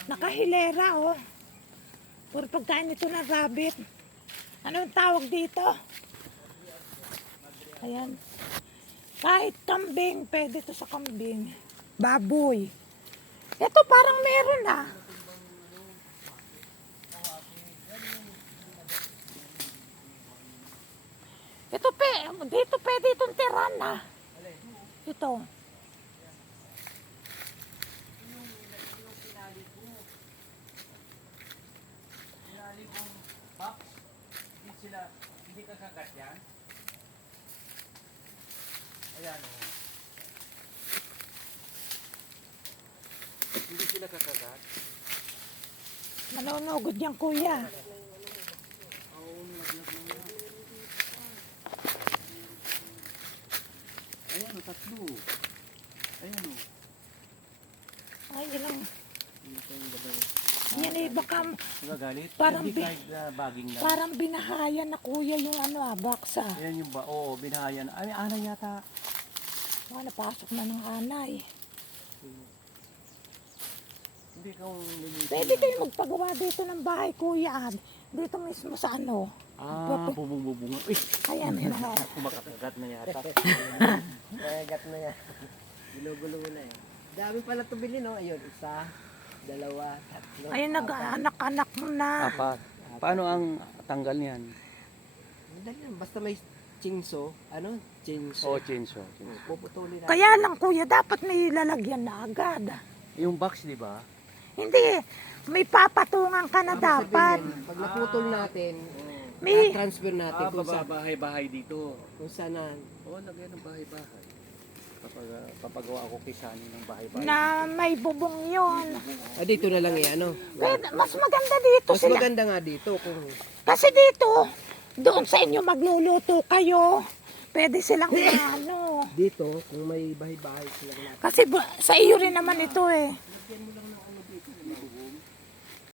Nakahilera, oh. Puro pagkain ito ng rabbit. Ano ang tawag dito? Ayan. Kahit kambing, pwede ito sa kambing. Baboy. Ito parang meron ah. Ito dito pwede itong tiran ah. Ito. Hindi kakagat yan. Ayan o. Hindi sila kakagat. Manunugod yan kuya. Ayan o, tatlo. Ayan o. Ay, ilang. Yan eh, baka Nagagalit? Parang Hindi kahit baging na. parang binahayan na kuya yung ano ah, baksa. Ayan yung ba? Oo, binahayan. Ay, anay yata. Napasok na ng anay. Hindi kang linisin. Pwede kayo magpagawa dito ng bahay kuya. Dito mismo sa ano. Bubong-bubong. Uy! Ayan. Kumakagat na yata. Nagat na yan. Ginugulo mo na eh. Dami pala ito bili, no? Ayun, isa, dalawa, tatlo. Ayun, nag-anak-anak mo na. Apat. Paano ang tanggal niyan? Dali lang, basta may chinso. Ano? Chinso. Oo, chainsaw. Puputulin na. Kaya lang kuya, dapat may lalagyan na agad. Yung box, di ba? Hindi, may papatungan ka na dapat. Pag naputol natin, May- transfer natin kung saan. bahay-bahay dito. Kung saan na. Oo, lagyan ng bahay-bahay. Kapag papagawa ako kay Sunny ng bahay-bahay. Na may bubong yon. Dito na lang eh, ano? Pwede, mas maganda dito Mas sila. maganda nga dito kung Kasi dito, doon sa inyo magluluto kayo. Pwede silang ano. dito, kung may bahay-bahay sila natin. Kasi sa iyo rin naman ito eh. Lagyan mo lang ng ano,